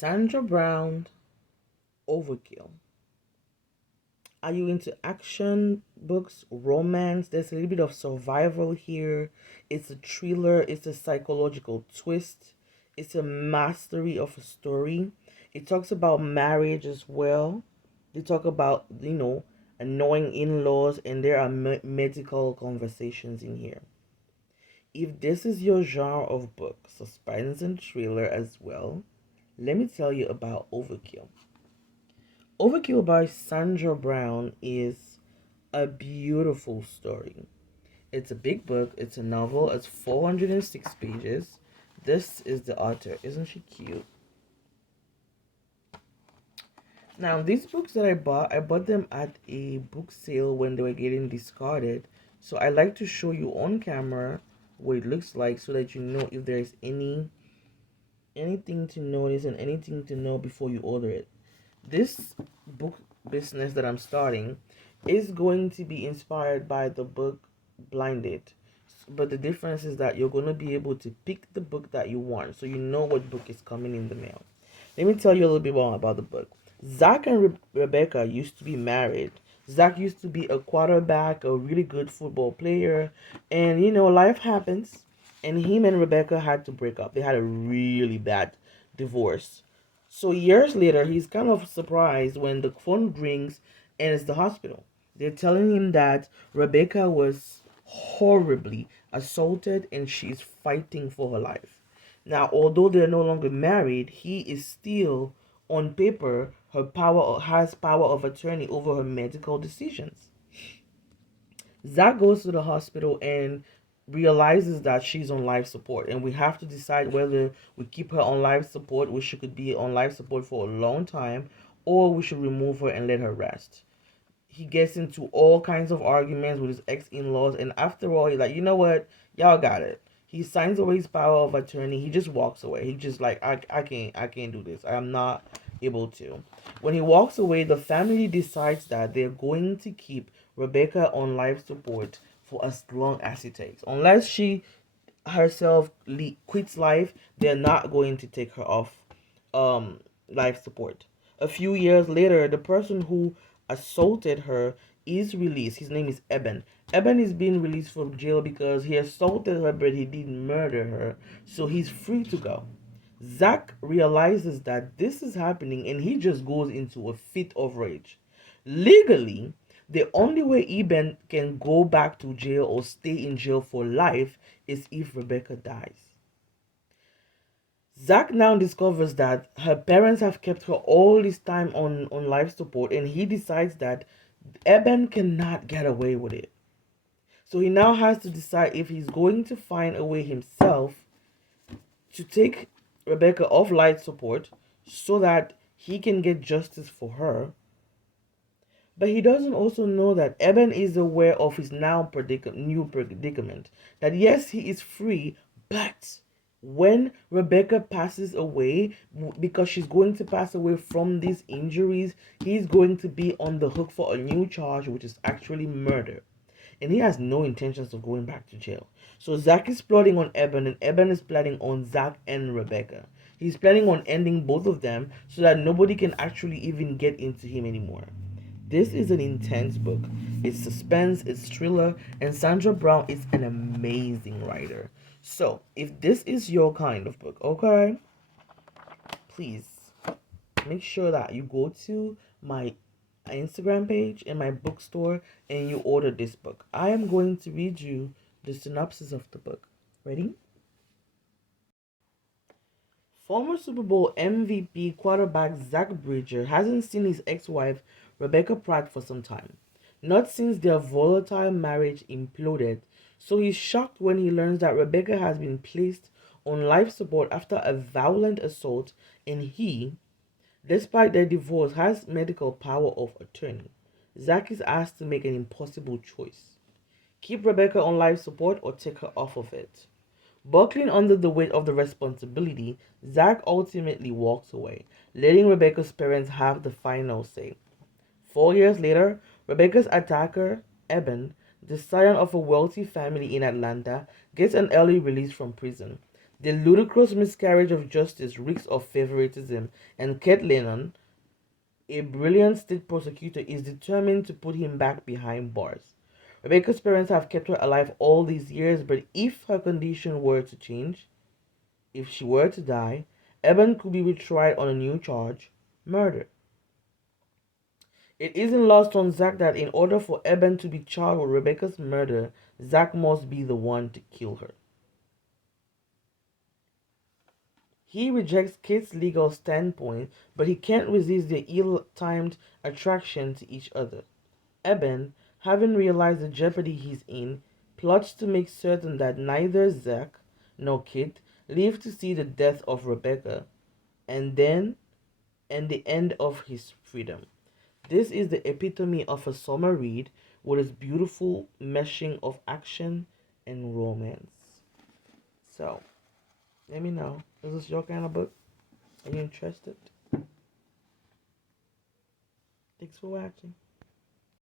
Sandra Brown, Overkill. Are you into action books, romance? There's a little bit of survival here. It's a thriller, it's a psychological twist, it's a mastery of a story. It talks about marriage as well. They talk about, annoying in laws, and there are medical conversations in here. If this is your genre of book, suspense and thriller as well, let me tell you about Overkill. Overkill by Sandra Brown is a beautiful story. It's a big book, it's a novel, it's 406 pages. This is the author. Isn't she cute? Now, these books that I bought them at a book sale when they were getting discarded. So I like to show you on camera what it looks like so that you know if there's anything to notice and anything to know before you order it. This book business that I'm starting is going to be inspired by the book Blinded. But the difference is that you're going to be able to pick the book that you want so you know what book is coming in the mail. Let me tell you a little bit more about the book. Zach and Rebecca used to be married. Zach used to be a quarterback, a really good football player, and life happens. And him and Rebecca had to break up. They had a really bad divorce. So years later, he's kind of surprised when the phone rings and it's the hospital. They're telling him that Rebecca was horribly assaulted and she's fighting for her life. Now, although they're no longer married, he is still, on paper, her power has power of attorney over her medical decisions. Zach goes to the hospital and realizes that she's on life support, and we have to decide whether we keep her on life support, which she could be on life support for a long time, or we should remove her and let her rest. He gets into all kinds of arguments with his ex-in-laws, and after all, he's like, you know what, y'all got it. He signs away his power of attorney. He just walks away. He just like, I can't do this. I'm not able to. When he walks away, the family decides that they're going to keep Rebecca on life support for as long as it takes. Unless she herself quits life, they're not going to take her off life support. A few years later, the person who assaulted her is released. His name is Eben. Eben is being released from jail because he assaulted her, but he didn't murder her, so he's free to go. Zach realizes that this is happening and he just goes into a fit of rage. Legally, the only way Eben can go back to jail or stay in jail for life is if Rebecca dies. Zach now discovers that her parents have kept her all this time on life support, and he decides that Eben cannot get away with it. So he now has to decide if he's going to find a way himself to take Rebecca off life support so that he can get justice for her. But he doesn't also know that Eben is aware of his new predicament. That yes, he is free, but when Rebecca passes away, because she's going to pass away from these injuries, he's going to be on the hook for a new charge, which is actually murder. And he has no intentions of going back to jail. So Zach is plotting on Eben, and Eben is planning on Zach and Rebecca. He's planning on ending both of them so that nobody can actually even get into him anymore. This is an intense book. It's suspense, it's thriller, and Sandra Brown is an amazing writer. So, if this is your kind of book, okay, please make sure that you go to my Instagram page and my bookstore and you order this book. I am going to read you the synopsis of the book. Ready? Former Super Bowl MVP quarterback Zach Bridger hasn't seen his ex-wife Rebecca Pratt for some time, not since their volatile marriage imploded, so he's shocked when he learns that Rebecca has been placed on life support after a violent assault and he, despite their divorce, has medical power of attorney. Zach is asked to make an impossible choice. Keep Rebecca on life support or take her off of it. Buckling under the weight of the responsibility, Zach ultimately walks away, letting Rebecca's parents have the final say. 4 years later, Rebecca's attacker, Eben, the scion of a wealthy family in Atlanta, gets an early release from prison. The ludicrous miscarriage of justice reeks of favoritism, and Kate Lennon, a brilliant state prosecutor, is determined to put him back behind bars. Rebecca's parents have kept her alive all these years, but if her condition were to change, if she were to die, Eben could be retried on a new charge, murder. It isn't lost on Zack that in order for Eben to be charged with Rebecca's murder, Zack must be the one to kill her. He rejects Kate's legal standpoint, but he can't resist their ill-timed attraction to each other. Eben, having realized the jeopardy he's in, plots to make certain that neither Zack nor Kate live to see the death of Rebecca, and the end of his freedom. This is the epitome of a summer read with its beautiful meshing of action and romance. So, let me know. Is this your kind of book? Are you interested? Thanks for watching.